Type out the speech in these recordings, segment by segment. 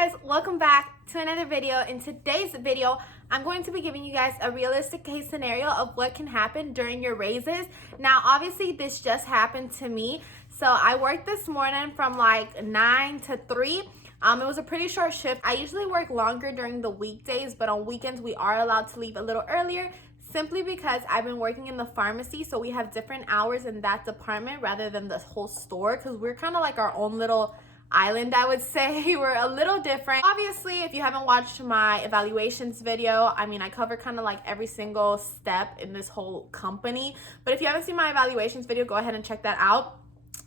guys, welcome back to another video. In today's video, I'm going to be giving you guys a realistic case scenario of what can happen during your raises. Now, obviously, this just happened to me. So I worked this morning from like 9 to 3. It was a pretty short shift. I usually work longer during the weekdays, but on weekends, we are allowed to leave a little earlier simply because I've been working in the pharmacy. So we have different hours in that department rather than the whole store because we're kind of like our own little island, I would say. We're a little different. Obviously, if you haven't watched my evaluations video, I cover kind of like every single step in this whole company. But if you haven't seen my evaluations video, go ahead and check that out.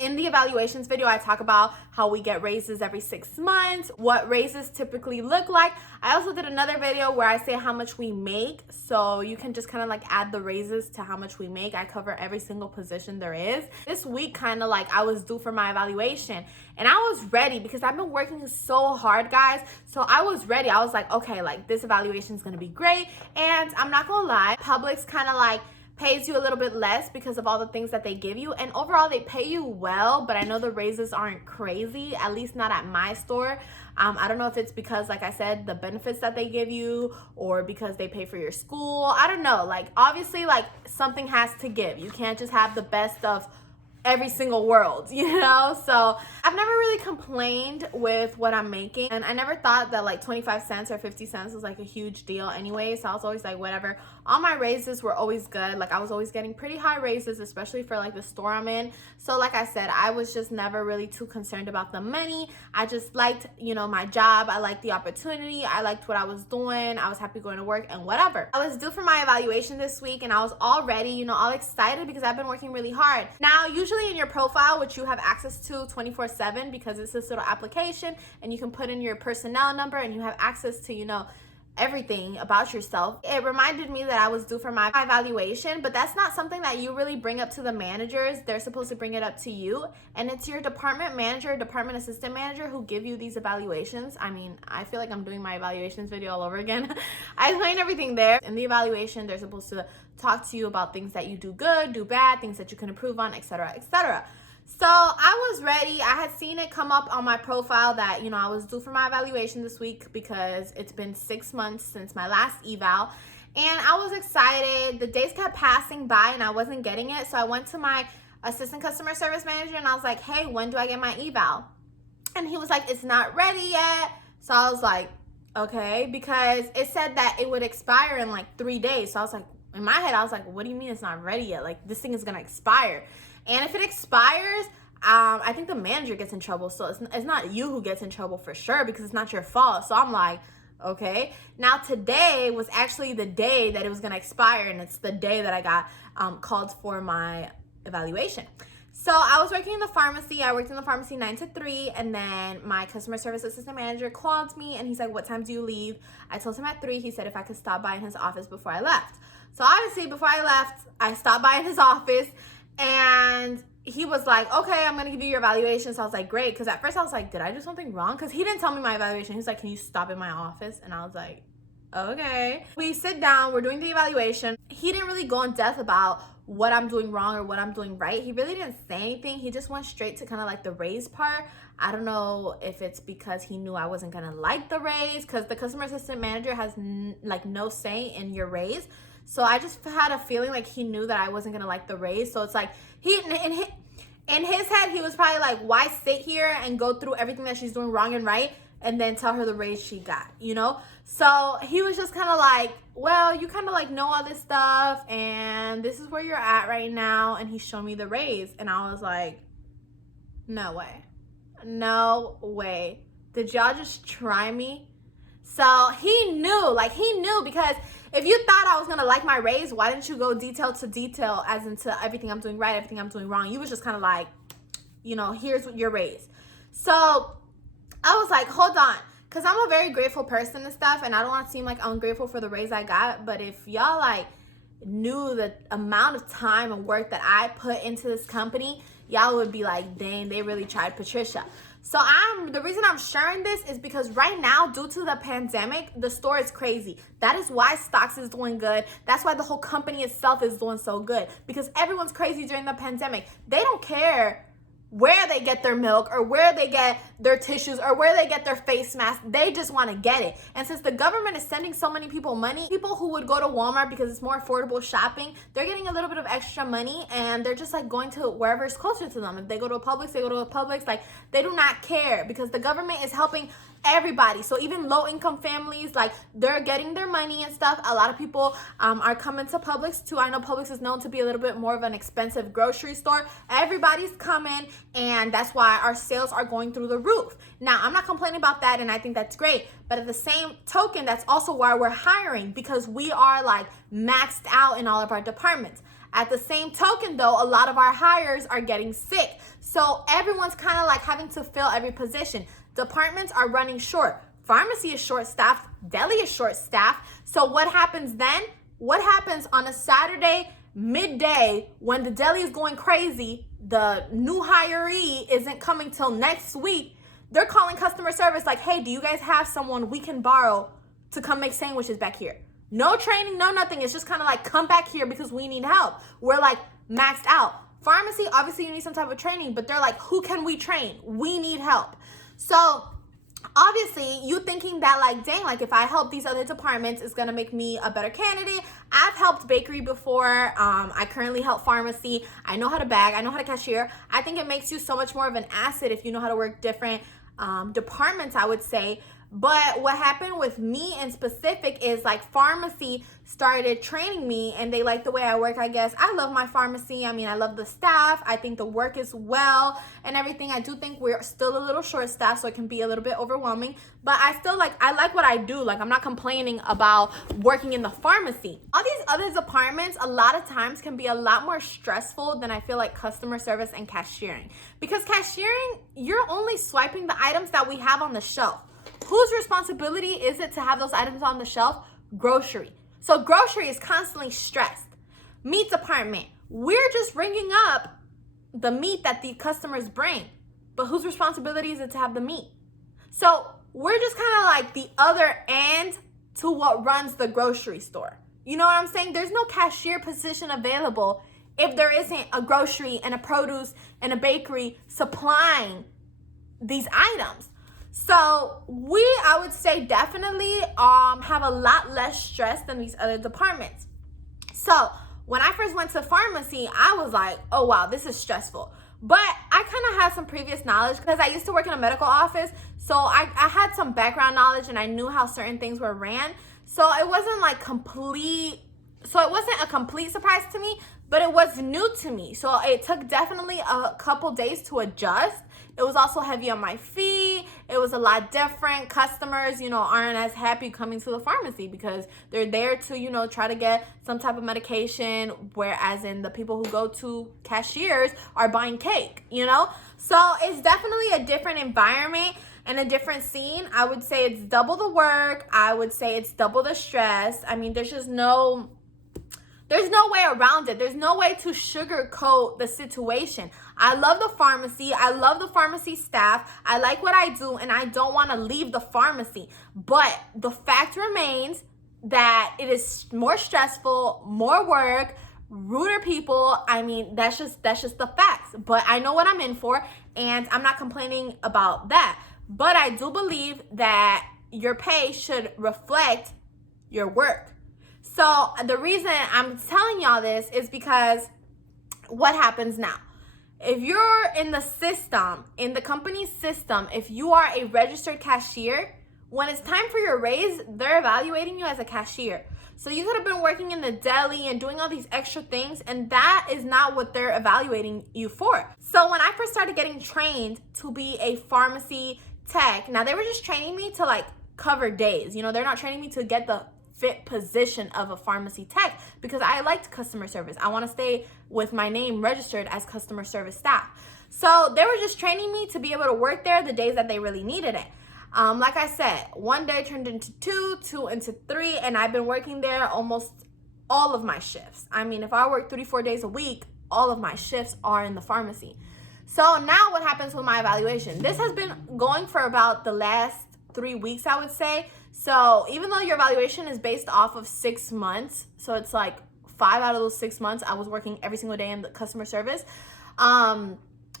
In the evaluations video, I talk about how we get raises every 6 months, what raises typically look like. I also did another video where I say how much we make, so you can just kind of like add the raises to how much we make. I cover every single position there is. This week, kind of like I was due for my evaluation, and I was ready because I've been working so hard, guys. So I was ready. I was like, okay, like this evaluation is gonna be great. And I'm not gonna lie, Publix kind of like pays you a little bit less because of all the things that they give you, and overall they pay you well, but I know the raises aren't crazy, at least not at my store. I don't know if it's because, like I said, the benefits that they give you or because they pay for your school. I don't know, like obviously like something has to give. You can't just have the best of every single world, you know? So I've never really complained with what I'm making, and I never thought that like 25 cents or 50 cents was like a huge deal anyway, so I was always like, whatever. All my raises were always good. Like I was always getting pretty high raises, especially for like the store I'm in. So like I said, I was just never really too concerned about the money. I just liked, you know, my job. I liked the opportunity. I liked what I was doing. I was happy going to work and whatever. I was due for my evaluation this week, and I was all ready, you know, all excited because I've been working really hard. Now, usually in your profile, which you have access to 24/7 because it's this little application, and you can put in your personnel number and you have access to, you know, everything about yourself. It reminded me that I was due for my evaluation, but that's not something that you really bring up to the managers. They're supposed to bring it up to you, and it's your department manager, department assistant manager who give you these evaluations. I feel like I'm doing my evaluations video all over again. I explained everything there. In the evaluation, they're supposed to talk to you about things that you do good, do bad, things that you can improve on, etc., etc. So I was ready. I had seen it come up on my profile that, you know, I was due for my evaluation this week because it's been 6 months since my last eval. And I was excited. The days kept passing by and I wasn't getting it. So I went to my assistant customer service manager and I was like, hey, when do I get my eval? And he was like, it's not ready yet. So I was like, okay, because it said that it would expire in like 3 days. So I was like, in my head, I was like, what do you mean it's not ready yet? Like, this thing is going to expire. And if it expires, I think the manager gets in trouble. So it's not you who gets in trouble for sure because it's not your fault. So I'm like, okay. Now today was actually the day that it was going to expire, and it's the day that I got called for my evaluation. So I was working in the pharmacy. I worked in the pharmacy 9 to 3, and then my customer service assistant manager called me, and he's like, what time do you leave? I told him at 3. He said if I could stop by in his office before I left. So obviously before I left, I stopped by in his office, and he was like, okay, I'm going to give you your evaluation. So I was like, great. Because at first I was like, did I do something wrong? Because he didn't tell me my evaluation. He's like, can you stop in my office? And I was like, okay. We sit down. We're doing the evaluation. He didn't really go in depth about what I'm doing wrong or what I'm doing right. He really didn't say anything. He just went straight to kind of like the raise part. I don't know if it's because he knew I wasn't going to like the raise, because the customer assistant manager has like no say in your raise. So I just had a feeling like he knew that I wasn't gonna like the raise. So it's like in his head, he was probably like, why sit here and go through everything that she's doing wrong and right and then tell her the raise she got, you know? So he was just kind of like, well, you kind of like know all this stuff and this is where you're at right now. And he showed me the raise, and I was like, no way. No way. Did y'all just try me? So he knew because if you thought I was going to like my raise, why didn't you go detail to detail as into everything I'm doing right, everything I'm doing wrong? You was just kind of like, you know, here's your raise. So I was like, hold on, because I'm a very grateful person and stuff, and I don't want to seem like ungrateful for the raise I got. But if y'all like knew the amount of time and work that I put into this company, y'all would be like, dang, they really tried Patricia. So the reason I'm sharing this is because right now, due to the pandemic, the store is crazy. That is why stocks is doing good. That's why the whole company itself is doing so good, because everyone's crazy during the pandemic. They don't care where they get their milk or where they get their tissues or where they get their face mask. They just want to get it. And since the government is sending so many people money, people who would go to Walmart because it's more affordable shopping, they're getting a little bit of extra money and they're just like going to wherever is closer to them. If they go to a Publix, they go to a Publix. Like, they do not care because the government is helping everybody. So even low-income families, like, they're getting their money and stuff. A lot of people are coming to Publix too. I know Publix is known to be a little bit more of an expensive grocery store. Everybody's coming, and that's why our sales are going through the roof. Now, I'm not complaining about that, and I think that's great. But at the same token, that's also why we're hiring, because we are like maxed out in all of our departments. At the same token, though, a lot of our hires are getting sick. So everyone's kind of like having to fill every position. Departments are running short. Pharmacy is short-staffed. Deli is short-staffed. So what happens then? What happens on a Saturday midday when the deli is going crazy, the new hiree isn't coming till next week? They're calling customer service like, hey, do you guys have someone we can borrow to come make sandwiches back here? No training, no nothing. It's just kind of like, come back here because we need help. We're like maxed out. Pharmacy, obviously you need some type of training, but they're like, who can we train? We need help. So obviously you thinking that like, dang, like if I help these other departments, it's gonna make me a better candidate. I've helped bakery before. I currently help pharmacy. I know how to bag. I know how to cashier. I think it makes you so much more of an asset if you know how to work different departments, I would say. But what happened with me in specific is like pharmacy started training me and they like the way I work, I guess. I love my pharmacy. I mean, I love the staff. I think the work is well and everything. I do think we're still a little short staffed, so it can be a little bit overwhelming. But I like what I do. Like, I'm not complaining about working in the pharmacy. All these other departments, a lot of times can be a lot more stressful than I feel like customer service and cashiering. Because cashiering, you're only swiping the items that we have on the shelf. Whose responsibility is it to have those items on the shelf? Grocery. So grocery is constantly stressed. Meat department, we're just ringing up the meat that the customers bring. But whose responsibility is it to have the meat? So we're just kind of like the other end to what runs the grocery store. You know what I'm saying? There's no cashier position available if there isn't a grocery and a produce and a bakery supplying these items. So we, I would say, definitely have a lot less stress than these other departments. So when I first went to pharmacy, I was like, oh wow, this is stressful. But I kind of had some previous knowledge because I used to work in a medical office. So I had some background knowledge and I knew how certain things were ran. So it wasn't like it wasn't a complete surprise to me, but it was new to me. So it took definitely a couple days to adjust. It was also heavy on my feet. It was a lot different. Customers, aren't as happy coming to the pharmacy because they're there to, try to get some type of medication, whereas in the people who go to cashiers are buying cake, So it's definitely a different environment and a different scene. I would say it's double the work. I would say it's double the stress. I mean, there's no way around it. There's no way to sugarcoat the situation. I love the pharmacy. I love the pharmacy staff. I like what I do, and I don't want to leave the pharmacy. But the fact remains that it is more stressful, more work, ruder people. I mean, that's just the facts. But I know what I'm in for, and I'm not complaining about that. But I do believe that your pay should reflect your work. So the reason I'm telling y'all this is because what happens now? If you're in the system, in the company system, if you are a registered cashier, when it's time for your raise, they're evaluating you as a cashier. So you could have been working in the deli and doing all these extra things, and that is not what they're evaluating you for. So when I first started getting trained to be a pharmacy tech, now they were just training me to like cover days. They're not training me to get the fit position of a pharmacy tech because I liked customer service. I want to stay with my name registered as customer service staff. So they were just training me to be able to work there the days that they really needed it. Like I said, one day turned into two into three, and I've been working there almost all of my shifts. I mean, if I work 3-4 days a week, all of my shifts are in the pharmacy. So now what happens with my evaluation? This has been going for about the last 3 weeks, I would say. So even though your evaluation is based off of 6 months, so it's like 5 out of those 6 months I was working every single day in the customer service,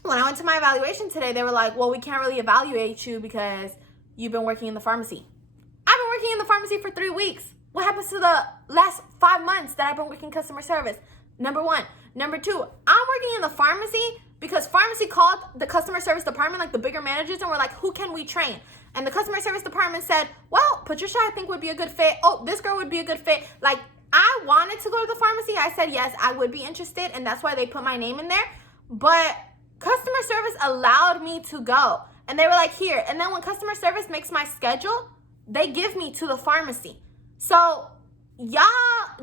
when I went to my evaluation today, they were like, well, we can't really evaluate you because you've been working in the pharmacy. I've been working in the pharmacy for 3 weeks. What happens to the last 5 months that I've been working customer service? Number one. Number two, I'm working in the pharmacy because pharmacy called the customer service department, like the bigger managers, and we're like, who can we train? And the customer service department said, well, Patricia, I think would be a good fit. Oh, this girl would be a good fit. Like, I wanted to go to the pharmacy. I said, yes, I would be interested. And that's why they put my name in there. But customer service allowed me to go. And they were like, here. And then when customer service makes my schedule, they give me to the pharmacy. So y'all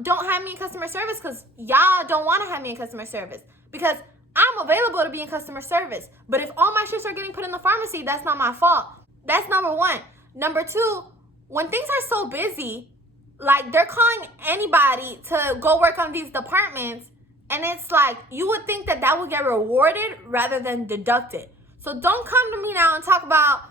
don't have me in customer service because y'all don't want to have me in customer service. Because I'm available to be in customer service. But if all my shifts are getting put in the pharmacy, that's not my fault. That's number one. Number two, when things are so busy, like they're calling anybody to go work on these departments, and it's like you would think that that would get rewarded rather than deducted. So don't come to me now and talk about,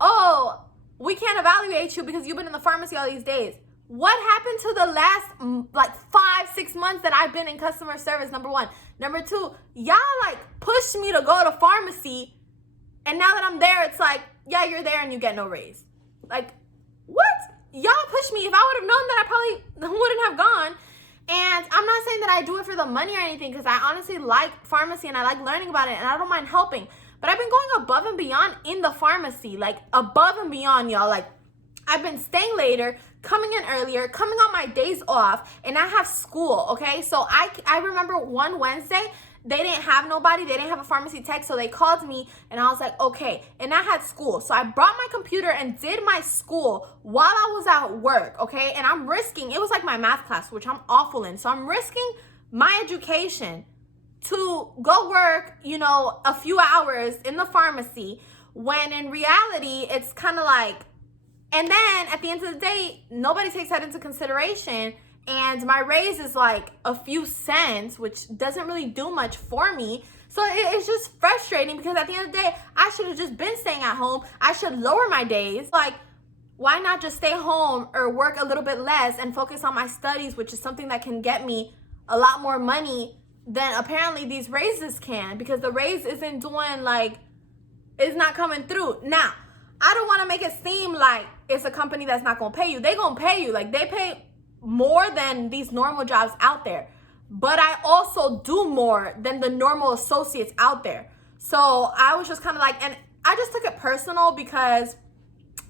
oh, we can't evaluate you because you've been in the pharmacy all these days. What happened to the last like 5-6 months that I've been in customer service? Number one. Number two, y'all like pushed me to go to pharmacy, and now that I'm there, it's like, yeah, you're there and you get no raise. Like, what? Y'all pushed me. If I would have known that, I probably wouldn't have gone. And I'm not saying that I do it for the money or anything, because I honestly like pharmacy and I like learning about it and I don't mind helping. But I've been going above and beyond in the pharmacy, like above and beyond, y'all. Like, I've been staying later, coming in earlier, coming on my days off, and I have school, okay? So I remember one Wednesday, they didn't have nobody, they didn't have a pharmacy tech, so they called me, and I was like, okay. And I had school, so I brought my computer and did my school while I was at work, okay? And I'm risking, it was like my math class, which I'm awful in, so I'm risking my education to go work, you know, a few hours in the pharmacy, when in reality, it's kind of like, and then at the end of the day, nobody takes that into consideration. And my raise is like a few cents, which doesn't really do much for me. So it's just frustrating because at the end of the day, I should have just been staying at home. I should lower my days. Like, why not just stay home or work a little bit less and focus on my studies, which is something that can get me a lot more money than apparently these raises can, because the raise isn't doing like, it's not coming through. Now, I don't want to make it seem like it's a company that's not going to pay you. They're going to pay you. Like, they pay more than these normal jobs out there. But I also do more than the normal associates out there. So I was just kind of like, and I just took it personal because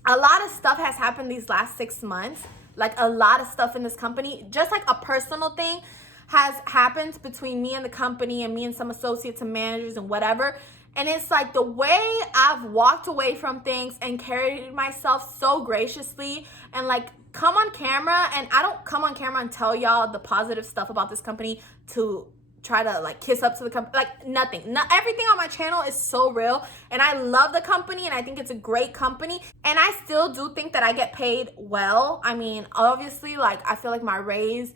a lot of stuff has happened these last 6 months. Like, a lot of stuff in this company, just like a personal thing has happened between me and the company and me and some associates and managers and whatever. And it's like the way I've walked away from things and carried myself so graciously and like come on camera, and I don't come on camera and tell y'all the positive stuff about this company to try to like kiss up to the company, like nothing. Not everything on my channel is so real, and I love the company and I think it's a great company, and I still do think that I get paid well. I mean, obviously, like I feel like my raise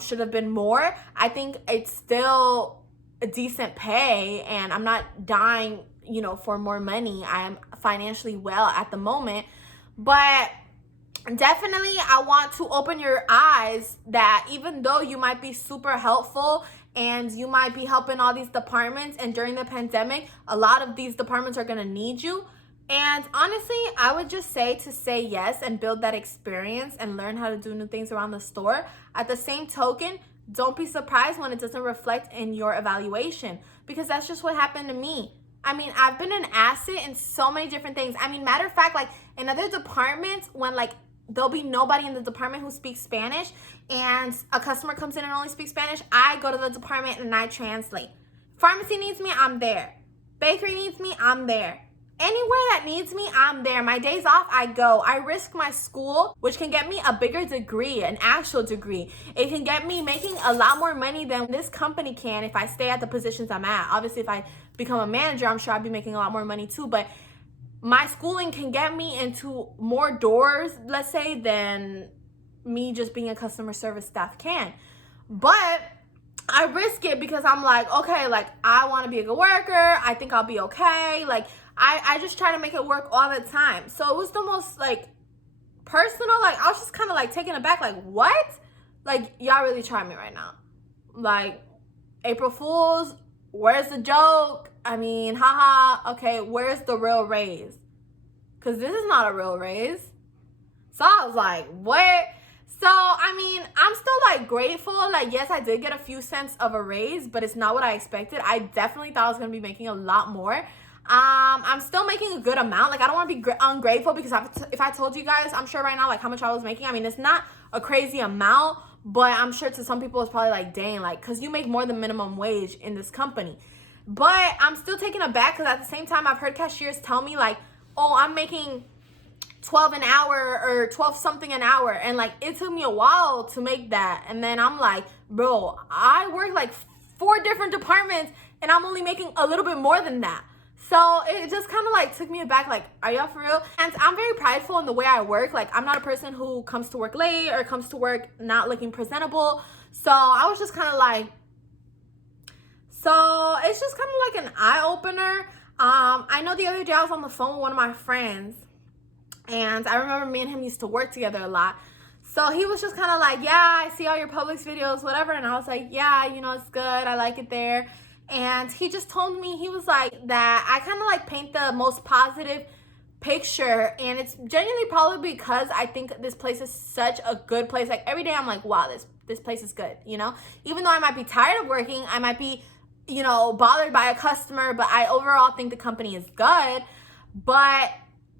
should have been more. I think it's still a decent pay, and I'm not dying, you know, for more money. I am financially well at the moment, but definitely I want to open your eyes that even though you might be super helpful and you might be helping all these departments, and during the pandemic, a lot of these departments are gonna need you. And honestly, I would just say to say yes and build that experience and learn how to do new things around the store. At the same token, don't be surprised when it doesn't reflect in your evaluation, because that's just what happened to me. I mean, I've been an asset in so many different things. I mean, matter of fact, like in other departments, when like there'll be nobody in the department who speaks Spanish and a customer comes in and only speaks Spanish, I go to the department and I translate. Pharmacy needs me, I'm there. Bakery needs me, I'm there. Anywhere that needs me, I'm there. My days off, I go. I risk my school, which can get me a bigger degree, an actual degree. It can get me making a lot more money than this company can if I stay at the positions I'm at. Obviously, if I become a manager, I'm sure I'd be making a lot more money too. But my schooling can get me into more doors, let's say, than me just being a customer service staff can. But I risk it because I'm like, okay, like I want to be a good worker. I think I'll be okay. Like, I just try to make it work all the time. So it was the most like personal, like I was just kind of like taken aback, like what? Like, y'all really try me right now. Like, April Fools, where's the joke? I mean, haha, okay, where's the real raise? Because this is not a real raise. So I was like, what? So, I mean, I'm still like grateful. Like, yes, I did get a few cents of a raise, but it's not what I expected. I definitely thought I was going to be making a lot more. I'm still making a good amount. Like, I don't want to be ungrateful, because if I told you guys, I'm sure right now, like, how much I was making, I mean, it's not a crazy amount, but I'm sure to some people it's probably like, dang, like, because you make more than minimum wage in this company. But I'm still taken aback, because at the same time, I've heard cashiers tell me like, oh, I'm making 12 an hour or 12 something an hour, and like it took me a while to make that. And then I'm like, bro, I work like 4 different departments and I'm only making a little bit more than that. So it just kind of like took me aback, like, are y'all for real? And I'm very prideful in the way I work. Like, I'm not a person who comes to work late or comes to work not looking presentable. So I was just kind of like, so it's just kind of like an eye opener. I know the other day I was on the phone with one of my friends, and I remember me and him used to work together a lot. So he was just kind of like, yeah, I see all your Publix videos, whatever. And I was like, yeah, you know, it's good. I like it there. And he just told me, he was like, that I kind of like paint the most positive picture. And it's genuinely probably because I think this place is such a good place. Like, every day I'm like, wow, this place is good, you know? Even though I might be tired of working, I might be, you know, bothered by a customer, but I overall think the company is good. But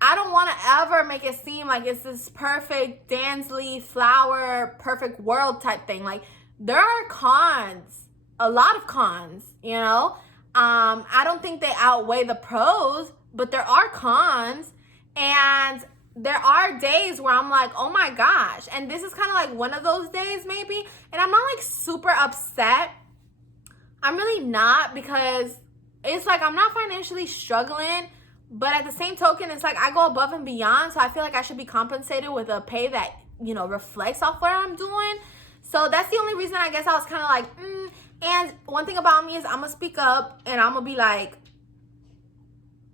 I don't want to ever make it seem like it's this perfect Dansley flower, perfect world type thing. Like, there are cons, a lot of cons, you know? I don't think they outweigh the pros, but there are cons. And there are days where I'm like, oh my gosh. And this is kind of like one of those days maybe. And I'm not like super upset. I'm really not, because it's like I'm not financially struggling. But at the same token, it's like I go above and beyond. So I feel like I should be compensated with a pay that, you know, reflects off what I'm doing. So that's the only reason I guess I was kind of like, And one thing about me is I'm going to speak up and I'm going to be like,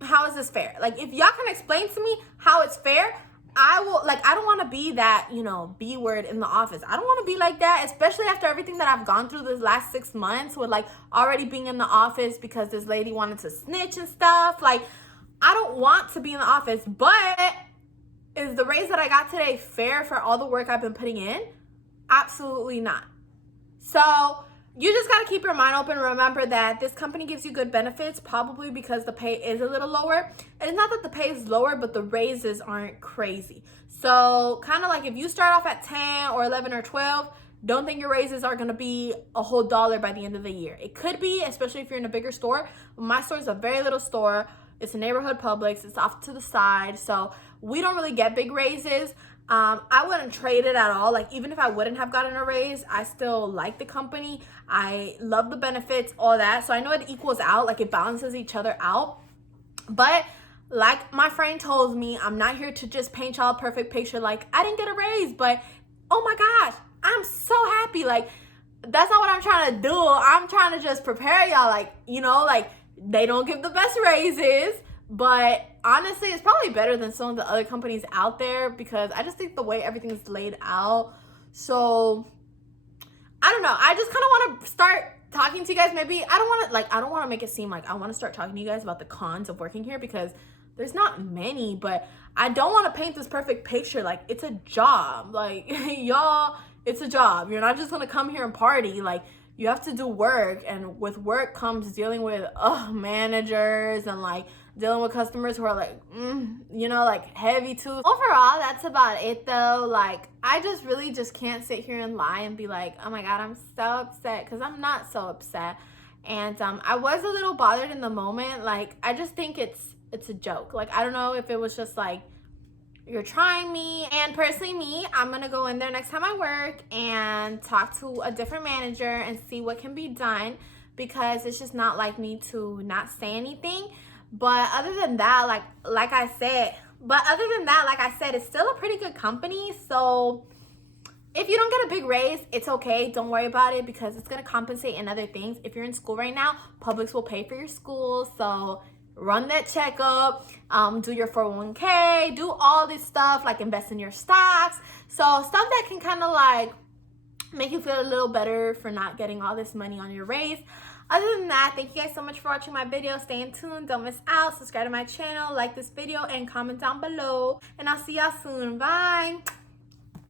how is this fair? Like, if y'all can explain to me how it's fair, I will. Like, I don't want to be that, you know, B word in the office. I don't want to be like that, especially after everything that I've gone through this last 6 months with like already being in the office because this lady wanted to snitch and stuff. Like, I don't want to be in the office, but is the raise that I got today fair for all the work I've been putting in? Absolutely not. So you just got to keep your mind open. Remember that this company gives you good benefits, probably because the pay is a little lower. And it's not that the pay is lower, but the raises aren't crazy. So kind of like if you start off at 10 or 11 or 12, don't think your raises are going to be a whole dollar by the end of the year. It could be, especially if you're in a bigger store. My store is a very little store. It's a neighborhood Publix. It's off to the side. So we don't really get big raises. I wouldn't trade it at all. Like, even if I wouldn't have gotten a raise, I still like the company. I love the benefits, all that. So I know it equals out. Like, it balances each other out. But like my friend told me, I'm not here to just paint y'all a perfect picture. Like, I didn't get a raise, but oh my gosh, I'm so happy. Like, that's not what I'm trying to do. I'm trying to just prepare y'all. Like, you know, like, they don't give the best raises, but honestly, it's probably better than some of the other companies out there because I just think the way everything's laid out. So I don't know. I just kind of want to start talking to you guys. Maybe I don't want to make it seem like I want to start talking to you guys about the cons of working here because there's not many, but I don't want to paint this perfect picture. Like, it's a job. Like, y'all, it's a job. You're not just going to come here and party. Like, you have to do work, and with work comes dealing with managers and like dealing with customers who are like, you know, like heavy too. Overall, that's about it though. Like, I just really just can't sit here and lie and be like, oh my God, I'm so upset, because I'm not so upset. And I was a little bothered in the moment. Like, I just think it's a joke. Like, I don't know if it was just like, you're trying me. And personally, me, I'm gonna go in there next time I work and talk to a different manager and see what can be done, because it's just not like me to not say anything. But other than that, like I said, it's still a pretty good company. So if you don't get a big raise, it's okay. Don't worry about it, because it's gonna compensate in other things. If you're in school right now, Publix will pay for your school. So run that checkup, do your 401k, do all this stuff, like invest in your stocks. So stuff that can kind of like make you feel a little better for not getting all this money on your raise. Other than that, thank you guys so much for watching my video. Stay tuned, don't miss out, subscribe to my channel, like this video, and comment down below. And I'll see y'all soon. Bye.